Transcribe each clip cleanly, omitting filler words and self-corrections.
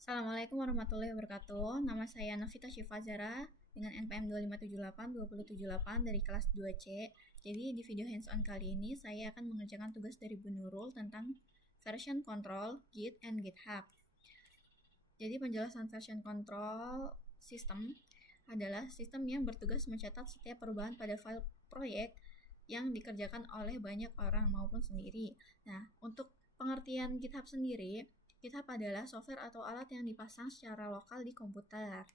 Assalamualaikum warahmatullahi wabarakatuh. Nama saya Novita Syifa Zara dengan NPM 2578-2078 dari kelas 2C. Jadi di video hands-on kali ini saya akan mengerjakan tugas dari Bu Nurul tentang version control, Git, and GitHub. Jadi penjelasan version control system adalah sistem yang bertugas mencatat setiap perubahan pada file proyek yang dikerjakan oleh banyak orang maupun sendiri. Nah, untuk pengertian GitHub sendiri, GitHub adalah software atau alat yang dipasang secara lokal di komputer.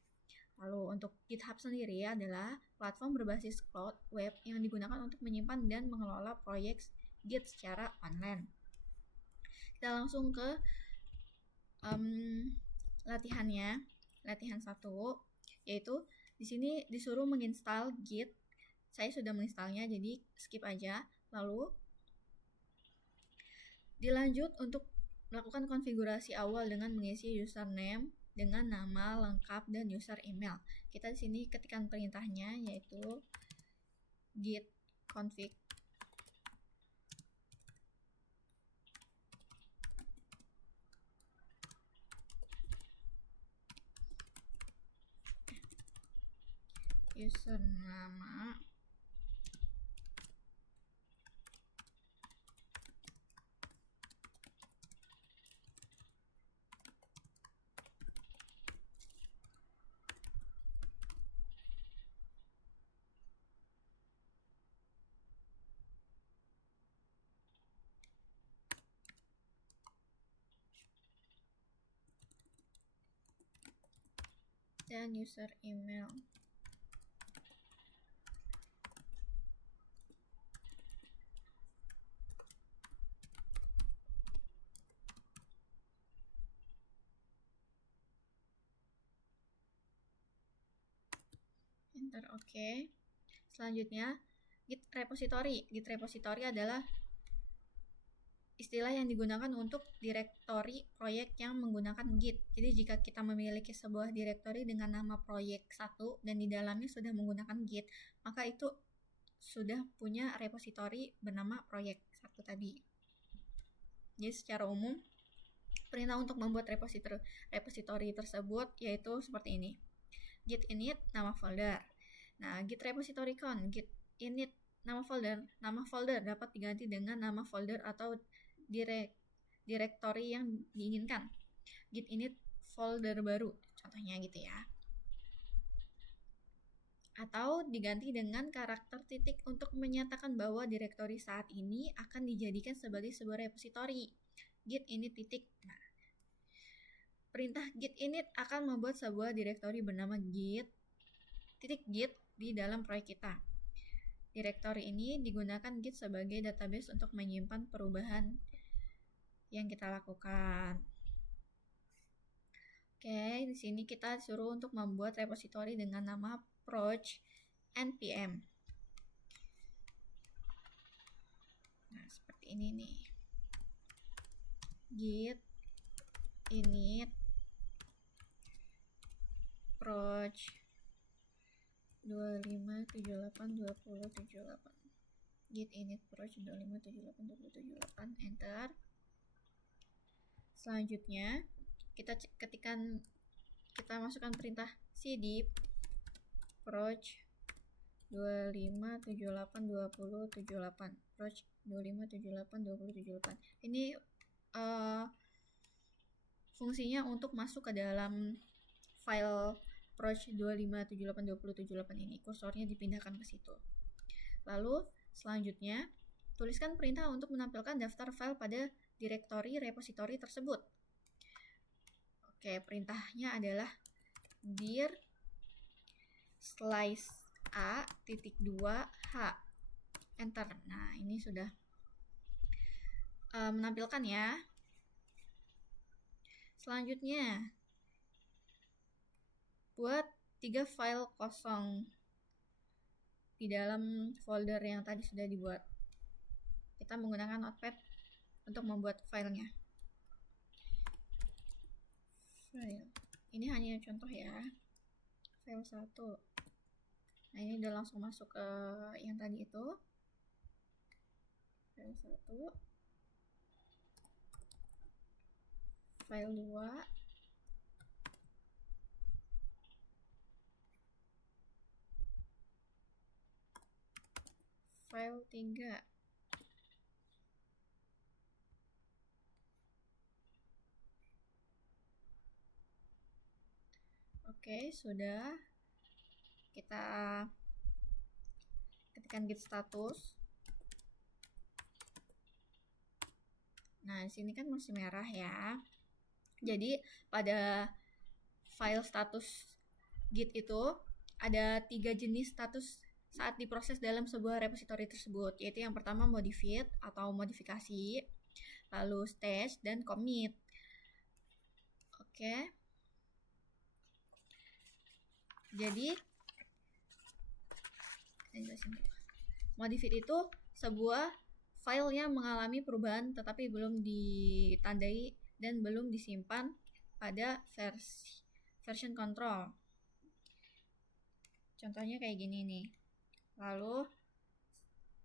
Lalu untuk GitHub sendiri adalah platform berbasis cloud web yang digunakan untuk menyimpan dan mengelola proyek Git secara online. Kita langsung ke latihannya, latihan 1, yaitu di sini disuruh menginstal Git. Saya sudah menginstalnya, jadi skip aja. Lalu dilanjut untuk melakukan konfigurasi awal dengan mengisi username dengan nama lengkap dan user email. Kita di sini ketikkan perintahnya yaitu git config user nama dan user email. Enter OK. Selanjutnya Git repository. Git repository adalah istilah yang digunakan untuk direktori proyek yang menggunakan Git. Jadi jika kita memiliki sebuah direktori dengan nama proyek 1 dan di dalamnya sudah menggunakan Git, maka itu sudah punya repository bernama proyek 1 tadi. Jadi secara umum, perintah untuk membuat repository tersebut yaitu seperti ini. Git init nama folder. Nah, git repository count, git init nama folder dapat diganti dengan nama folder atau direktori yang diinginkan. Git init folder baru, contohnya gitu ya. Atau diganti dengan karakter titik untuk menyatakan bahwa direktori saat ini akan dijadikan sebagai sebuah repository. Git init titik. Nah, perintah git init akan membuat sebuah direktori bernama git di dalam proyek kita. Direktori ini digunakan Git sebagai database untuk menyimpan perubahan yang kita lakukan. Oke, di sini kita disuruh untuk membuat repository dengan nama proj npm. Nah, seperti ini nih. Git init proj 25782078. Git init proj 25782078, enter. Selanjutnya kita masukkan perintah cd proj 25782078, proj 25782078. Ini fungsinya untuk masuk ke dalam file proj 25782078 ini. Kursornya dipindahkan ke situ. Lalu selanjutnya tuliskan perintah untuk menampilkan daftar file pada direktori repository tersebut. Oke, perintahnya adalah dir slice a.2h, enter. Nah, ini sudah menampilkan ya. Selanjutnya buat 3 file kosong di dalam folder yang tadi sudah dibuat. Kita menggunakan Notepad untuk membuat filenya. File. Ini hanya contoh ya. File 1. Nah, ini udah langsung masuk ke yang tadi itu. File 1. File 2. file 3. Oke, sudah. Kita ketikkan git status. Nah, di sini kan masih merah ya. Jadi pada file status git itu ada 3 jenis status saat diproses dalam sebuah repository tersebut, yaitu yang pertama modified atau modifikasi, lalu stage, dan commit. Oke. Jadi modified itu sebuah file yang mengalami perubahan tetapi belum ditandai dan belum disimpan pada version control. Contohnya kayak gini nih. Lalu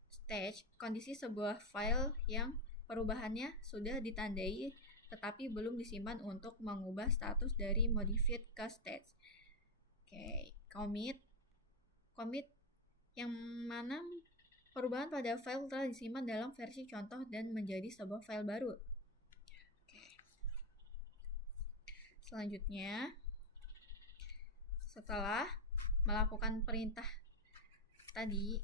stage, kondisi sebuah file yang perubahannya sudah ditandai tetapi belum disimpan untuk mengubah status dari modified ke stage. Oke, commit yang mana perubahan pada file telah disimpan dalam versi contoh dan menjadi sebuah file baru. Oke. Selanjutnya, setelah melakukan perintah tadi,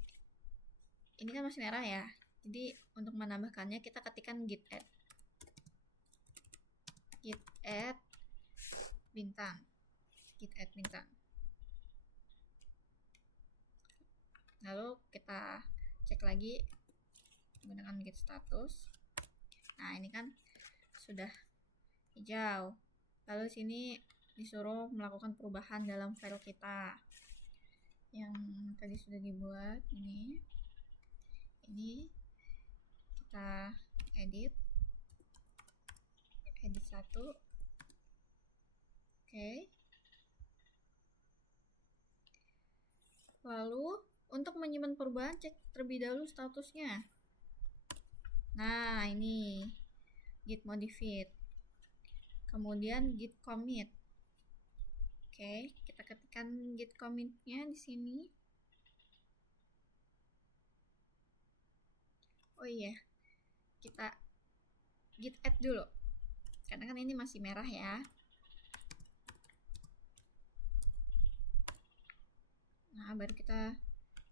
ini kan masih merah ya. Jadi untuk menambahkannya kita ketikkan git add bintang. Lalu kita cek lagi menggunakan git status. Nah, ini kan sudah hijau. Lalu sini disuruh melakukan perubahan dalam file kita yang tadi sudah dibuat. Ini kita edit 1. Oke. Lalu untuk menyimpan perubahan, cek terlebih dahulu statusnya. Nah, ini git modified. Kemudian git commit. Oke, kita ketikkan git commit-nya di sini. Oh iya, kita git add dulu. Karena kan ini masih merah ya. Nah, baru kita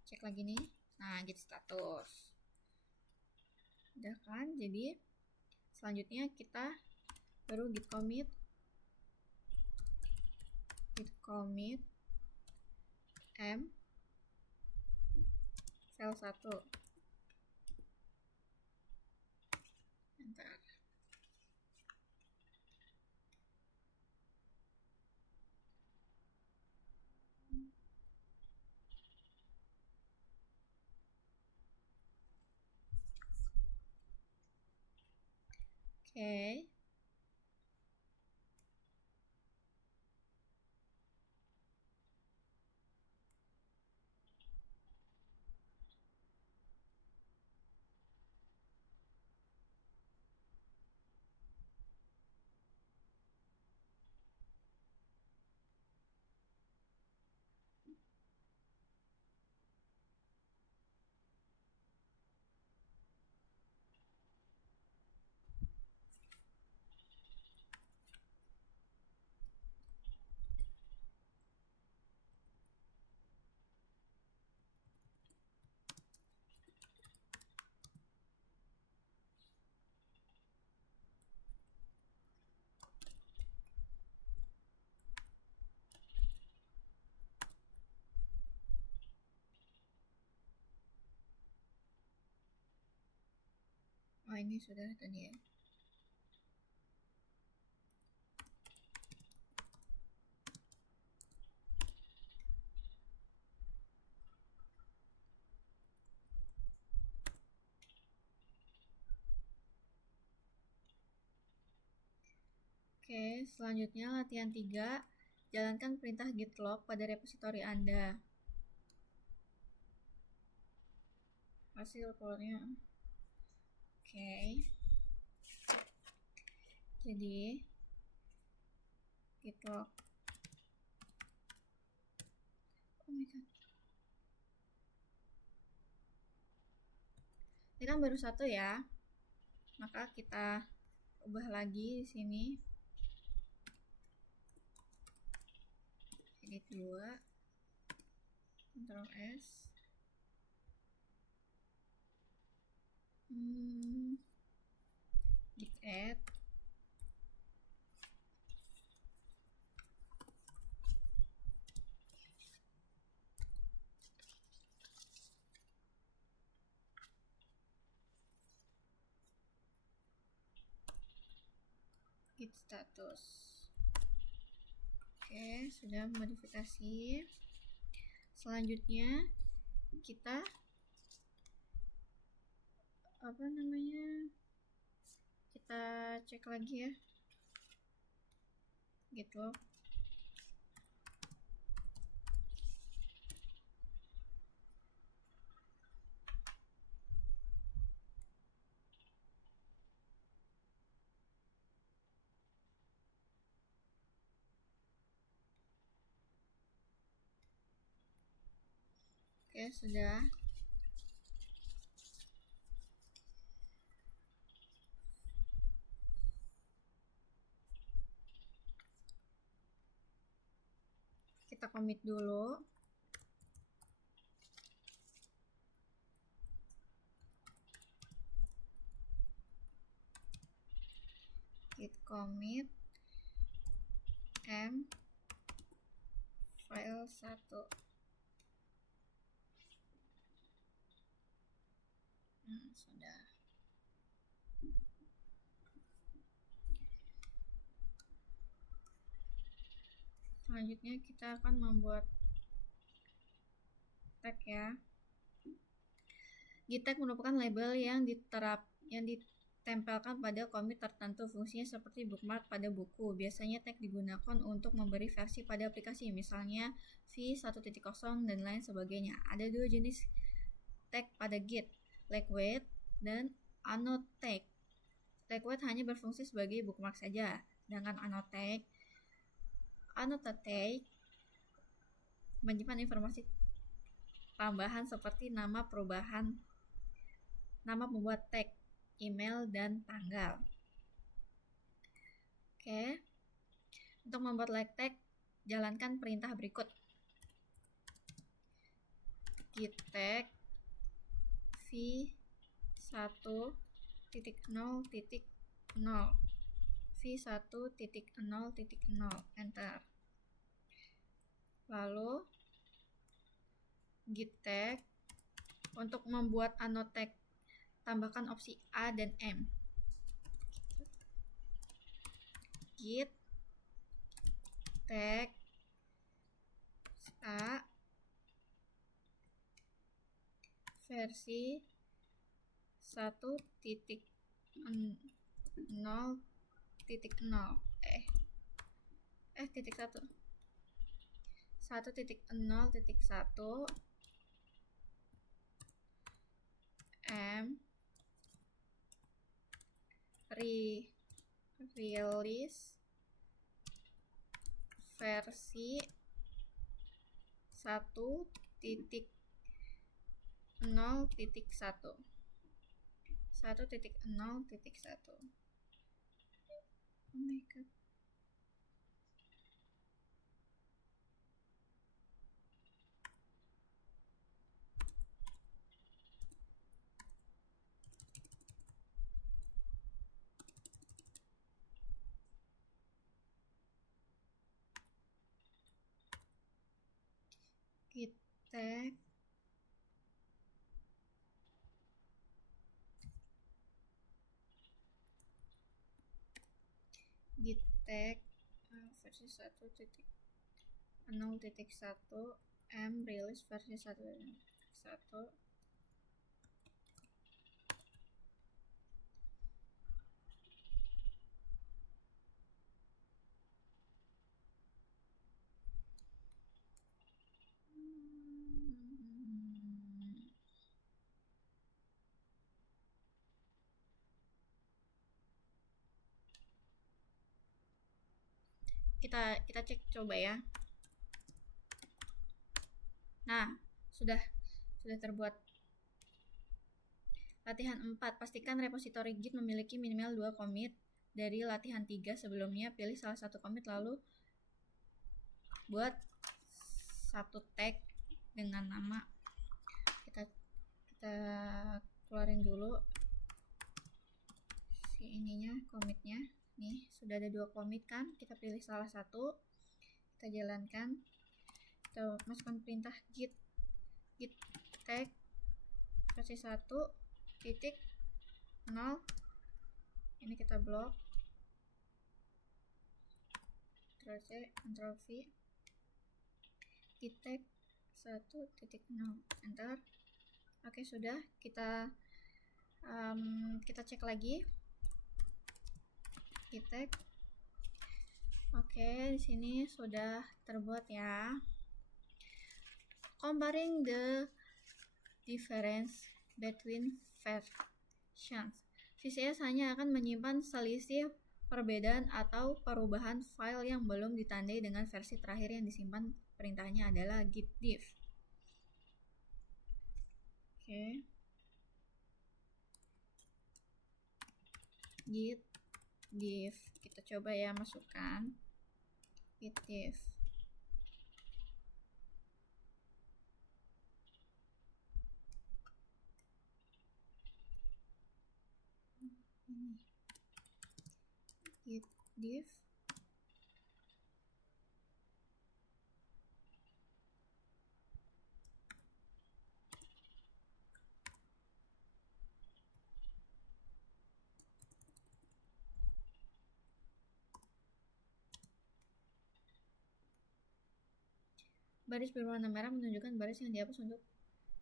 cek lagi nih. Nah, git status. Udah kan? Jadi selanjutnya kita baru git commit m file 1. Bentar. Oke. Oh, ini sudah tadi ya. Oke, selanjutnya latihan 3. Jalankan perintah git log pada repositori Anda. Hasil polnya. Oke. Jadi git log. Oh my god. Ini kan baru satu ya, maka kita ubah lagi di sini. Edit 2, Ctrl S. Git add. Git status. Oke, sudah modifikasi. Selanjutnya kita kita cek lagi ya, git log. Oke, sudah. Kita commit dulu. Git commit m file 1. Sudah. Selanjutnya kita akan membuat tag ya. Git tag merupakan label yang ditempelkan pada commit tertentu. Fungsinya seperti bookmark pada buku. Biasanya tag digunakan untuk memberi versi pada aplikasi, misalnya v1.0 dan lain sebagainya. Ada dua jenis tag pada Git, lightweight dan annotate. Lightweight hanya berfungsi sebagai bookmark saja, sedangkan annotate menyimpan informasi tambahan seperti nama pembuat tag, email, dan tanggal. Oke. Untuk membuat light tag, jalankan perintah berikut. Git tag v1.0.0 v1.0.0 enter. Lalu git tag untuk membuat annotate, tambahkan opsi A dan M. Git tag A versi 1.0.0 1.0.1 M release versi 1.0.1 1.0.1. Oh my god. Git tag versi 1.0.1 M release versi 1.1. Kita cek coba ya. Nah, sudah terbuat. Latihan 4, pastikan repositori Git memiliki minimal 2 commit. Dari latihan 3 sebelumnya, pilih salah satu commit lalu buat satu tag dengan nama. Kita keluarin dulu si ininya, commitnya. Nih, sudah ada 2 commit kan? Kita pilih salah satu, kita jalankan. Kita masukkan perintah git tag versi 1.0. Ini kita blok. Ctrl+C, Ctrl+V, git tag 1.0, enter. Oke, sudah. Kita cek lagi git tag. Oke, di sini sudah terbuat ya. Comparing the difference between versions. VCS hanya akan menyimpan selisih perbedaan atau perubahan file yang belum ditandai dengan versi terakhir yang disimpan. Perintahnya adalah git diff. Oke. Git diff. Kita coba ya masukkan git diff. Git diff baris berwarna merah menunjukkan baris yang dihapus untuk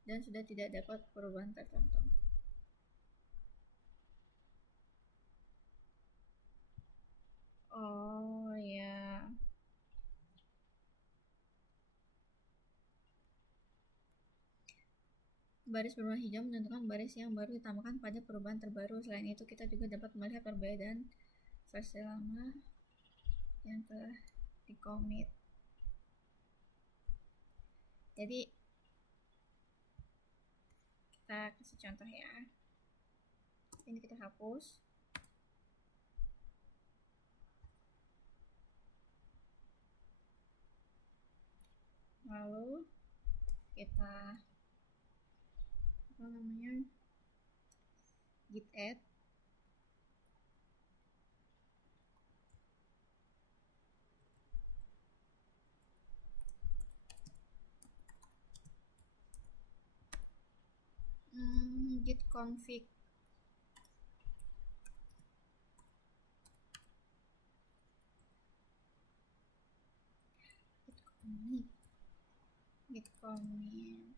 dan sudah tidak dapat perubahan tertentu. Oh ya. Baris berwarna hijau menentukan baris yang baru ditambahkan pada perubahan terbaru. Selain itu, kita juga dapat melihat perbedaan versi lama yang telah di-commit. Jadi, kita kasih contoh ya. Ini kita hapus. Lalu, kita git add. Git config. Git commit.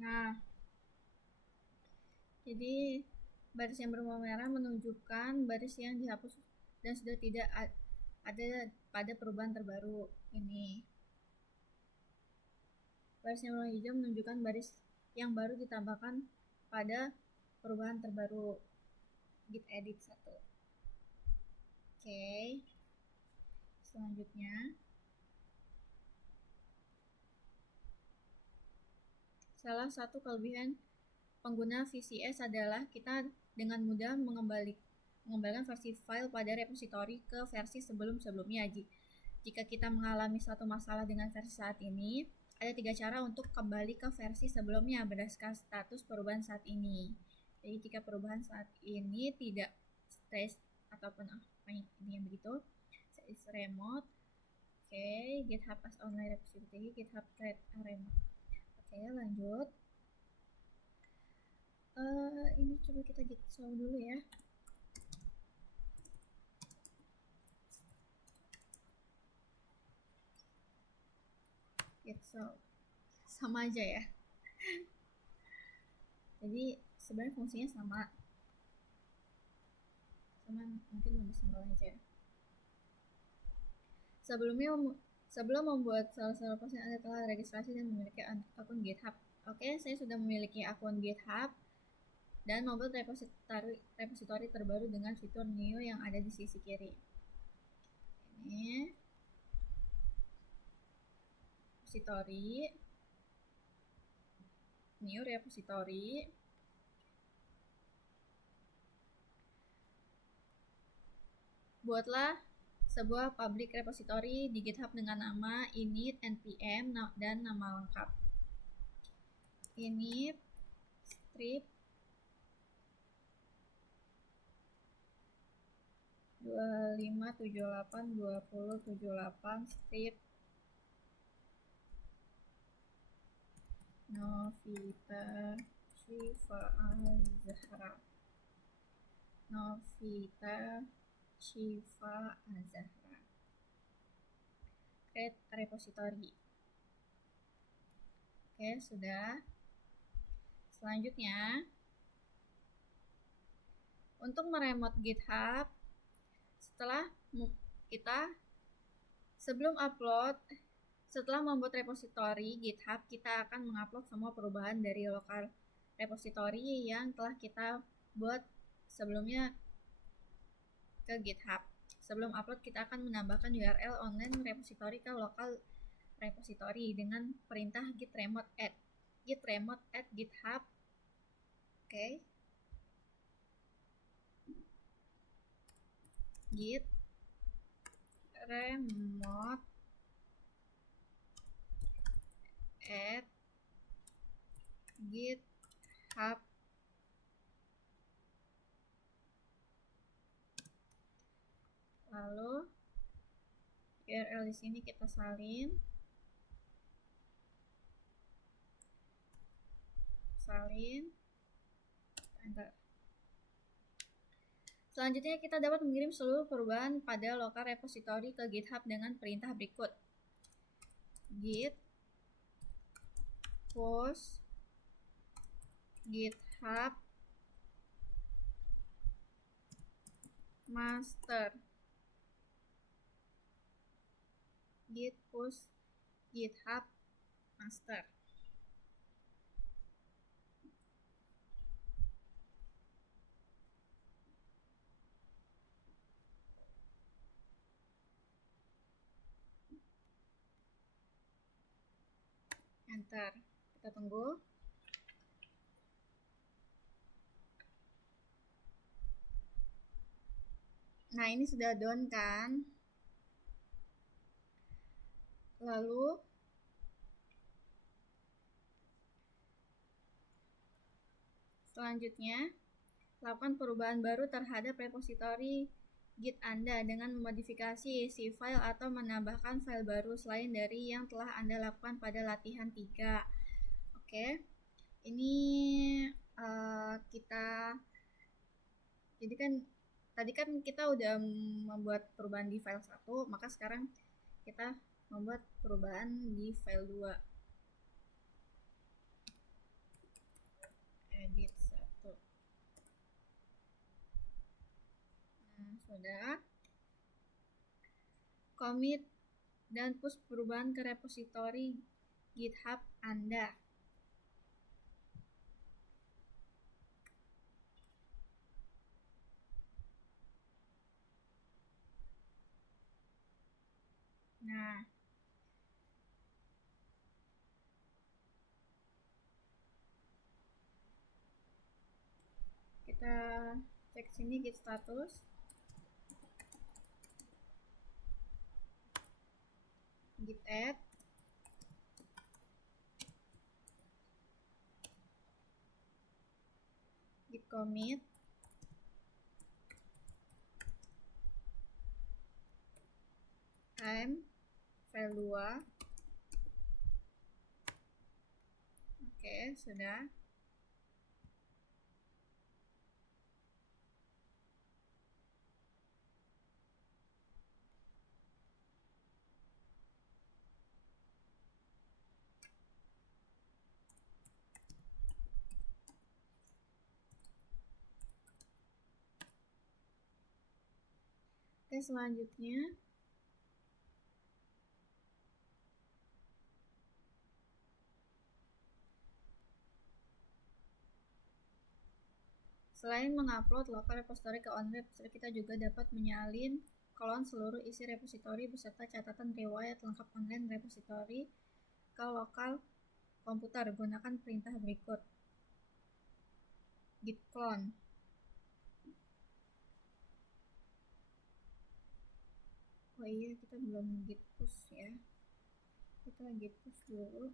Nah, jadi baris yang berwarna merah menunjukkan baris yang dihapus dan sudah tidak ada pada perubahan terbaru ini. Baris yang berwarna hijau menunjukkan baris yang baru ditambahkan pada perubahan terbaru. Git edit 1. Oke. Selanjutnya, salah satu kelebihan pengguna VCS adalah kita dengan mudah mengembalikan versi file pada repositori ke versi sebelum-sebelumnya. Jika kita mengalami suatu masalah dengan versi saat ini, ada 3 cara untuk kembali ke versi sebelumnya berdasarkan status perubahan saat ini. Jadi jika perubahan saat ini tidak stage ataupun apa ini yang begitu, is remote, Oke, GitHub as online repository, GitHub thread arena. Oke, lanjut. Ini coba kita git show dulu ya. Git show sama aja ya. Jadi sebenarnya fungsinya sama mungkin lebih simpel aja. Sebelum membuat salah posting, Anda telah registrasi dan memiliki akun GitHub. Oke, saya sudah memiliki akun GitHub dan membuat repository terbaru dengan fitur new yang ada di sisi kiri. Ini repository, new repository. Buatlah sebuah public repository di GitHub dengan nama init, npm, dan nama lengkap. Init strip 25782078 strip Novita Syifa Azhra. Novita Syifa Azhra. Create repository. Oke, sudah. Selanjutnya, untuk meremote GitHub, setelah membuat repository GitHub, kita akan mengupload semua perubahan dari lokal repository yang telah kita buat sebelumnya ke GitHub. Sebelum upload, kita akan menambahkan URL online repository ke lokal repository dengan perintah git remote add github. Oke. Git remote add github. Lalu URL di sini kita salin. Enter. Selanjutnya kita dapat mengirim seluruh perubahan pada lokal repository ke GitHub dengan perintah berikut. Git push GitHub master. Git push GitHub master. Enter. Kita tunggu. Nah, ini sudah done kan? Lalu selanjutnya, lakukan perubahan baru terhadap repository Git Anda dengan memodifikasi isi file atau menambahkan file baru selain dari yang telah Anda lakukan pada latihan 3. Oke. Ini jadi kan tadi kan kita udah membuat perubahan di file 1, maka sekarang kita membuat perubahan di file 2. Edit 1. Nah, sudah. Commit dan push perubahan ke repository GitHub Anda. Nah, kita cek sini git status, git add, git commit, time file 2. Oke, sudah. Oke, selanjutnya selain mengupload lokal repository ke online repository, kita juga dapat menyalin klon seluruh isi repository beserta catatan riwayat lengkap online repository ke lokal komputer. Gunakan perintah berikut: git clone. Oh iya, kita belum git push ya. Kita git push dulu.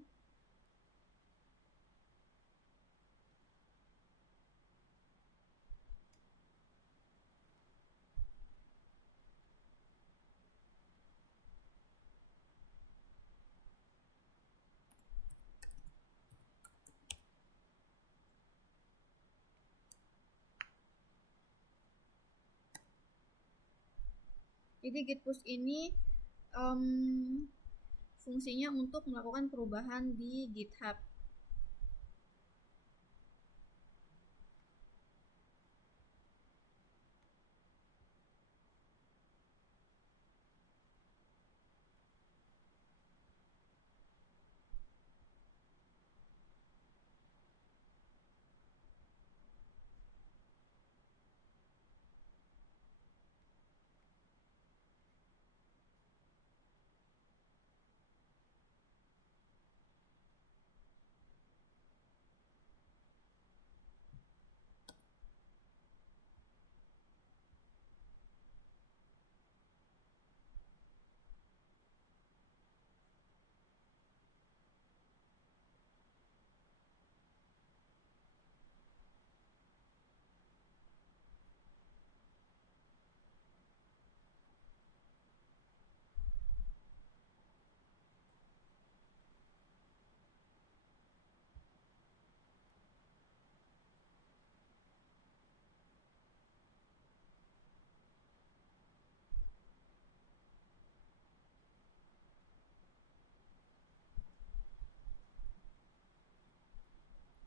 Jadi git push ini fungsinya untuk melakukan perubahan di GitHub.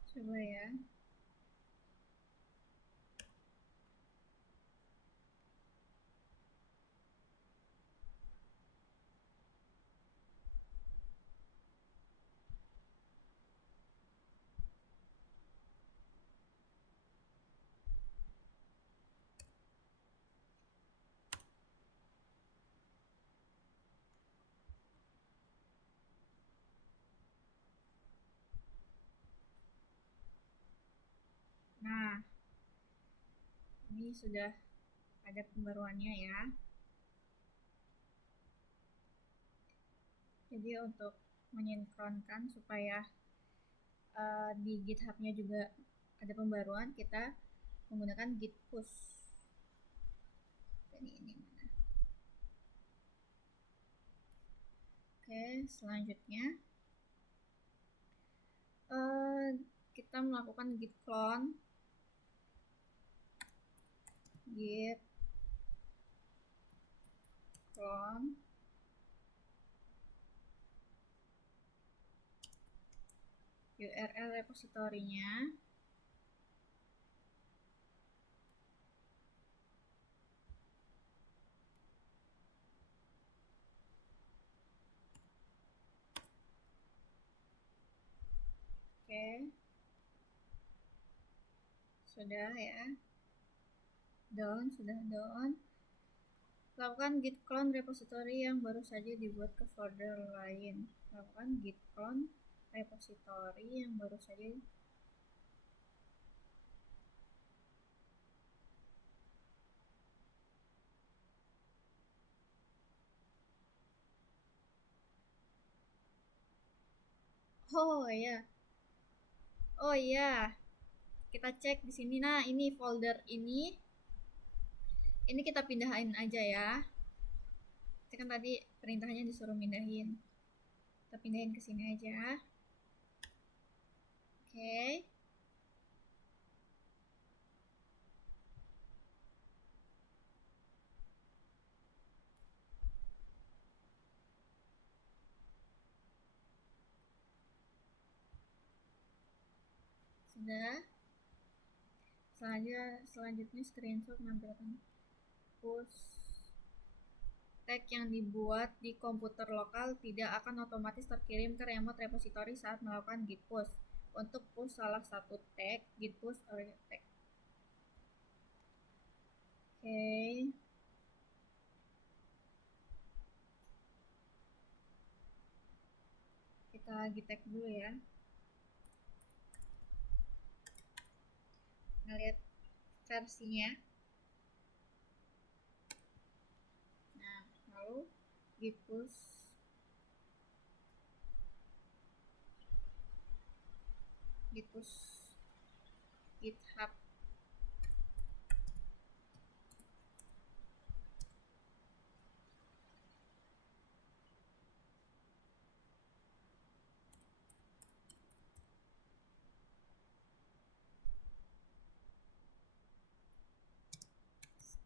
Coba ya. Nah, ini sudah ada pembaruannya ya. Jadi untuk mensinkronkan supaya di GitHub-nya juga ada pembaruan, kita menggunakan git push. Ini mana? Oke, selanjutnya kita melakukan git clone. Git clone URL repositorinya. Oke, sudah ya. Sudah done. Lakukan git clone repository yang baru saja dibuat ke folder lain. Lakukan git clone repository yang baru saja. Oh ya. Oh iya. Kita cek di sini. Nah, ini folder ini kita pindahin aja ya. Itu kan tadi perintahnya disuruh mindahin. Kita pindahin ke sini aja. Oke. Sudah. Selanjutnya screenshot menampilkan push tag yang dibuat di komputer lokal tidak akan otomatis terkirim ke remote repository saat melakukan git push. Untuk push salah satu tag, git push or tag. Oke. Kita git tag dulu ya. Ngeliat versinya. Nah, lalu git push GitHub.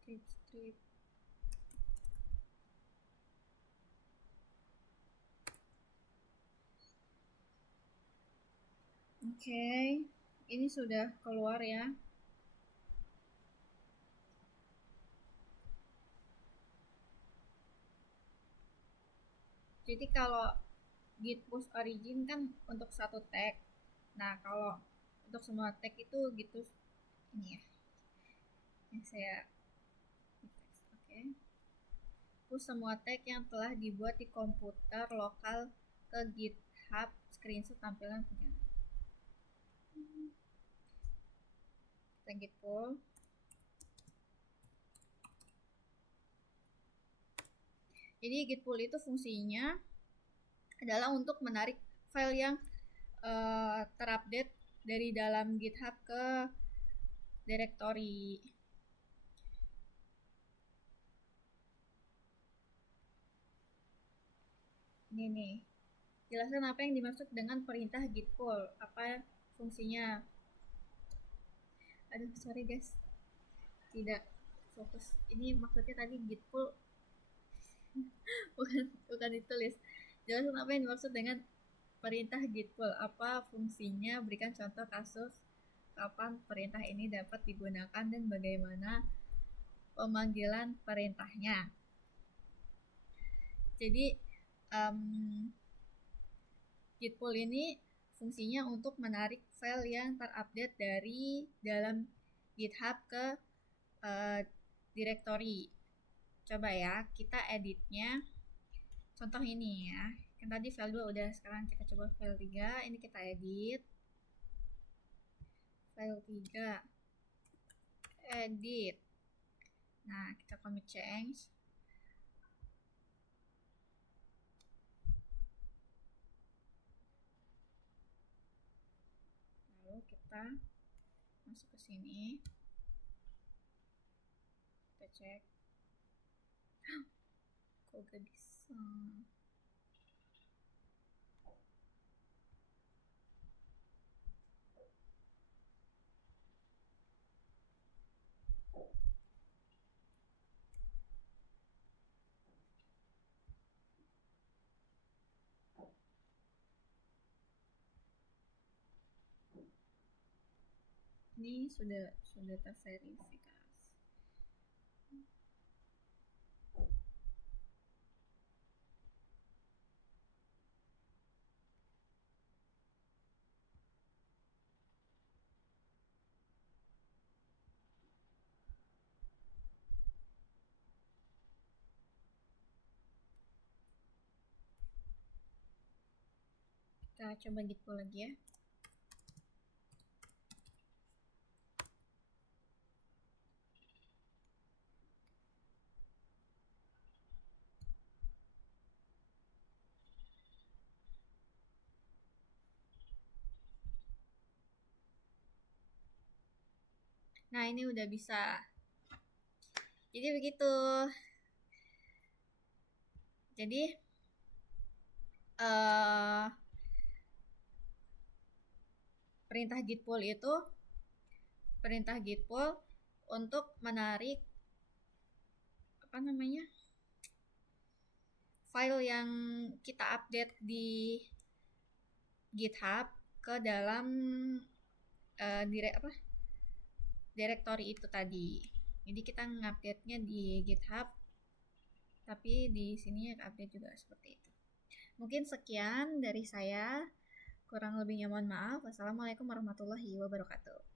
Strip. Oke, ini sudah keluar ya. Jadi kalau git push origin kan untuk satu tag. Nah, kalau untuk semua tag itu git push ini ya. Yang saya oke. Push semua tag yang telah dibuat di komputer lokal ke GitHub. Screenshot tampilan penjelasan. Kita git pull. Jadi git pull itu fungsinya adalah untuk menarik file yang terupdate dari dalam GitHub ke directory. Ini nih. Jelaskan apa yang dimaksud dengan perintah git pull. Apa fungsinya? Aduh, sorry guys. Tidak fokus. Ini maksudnya tadi git pull bukan ditulis. Jelaskan apa yang dimaksud dengan perintah git pull. Apa fungsinya? Berikan contoh kasus kapan perintah ini dapat digunakan dan bagaimana pemanggilan perintahnya. Jadi git pull ini fungsinya untuk menarik file yang terupdate dari dalam GitHub ke directory. Coba ya, kita editnya. Contoh ini ya. Kan tadi file 2 udah, sekarang kita coba file 3. Ini kita edit. File 3. Edit. Nah, kita commit change. Lalu kita masuk ke sini. Kita cek. Kok gak bisa? Ini sudah terverifikasi. Kita coba git pull lagi ya. Nah, ini udah bisa. Jadi begitu. Jadi uh, perintah git pull itu perintah git pull untuk menarik file yang kita update di GitHub ke dalam directory itu tadi. Jadi kita ngupdate-nya di GitHub, tapi di sini update juga seperti itu. Mungkin sekian dari saya. Kurang lebihnya mohon maaf. Wassalamualaikum warahmatullahi wabarakatuh.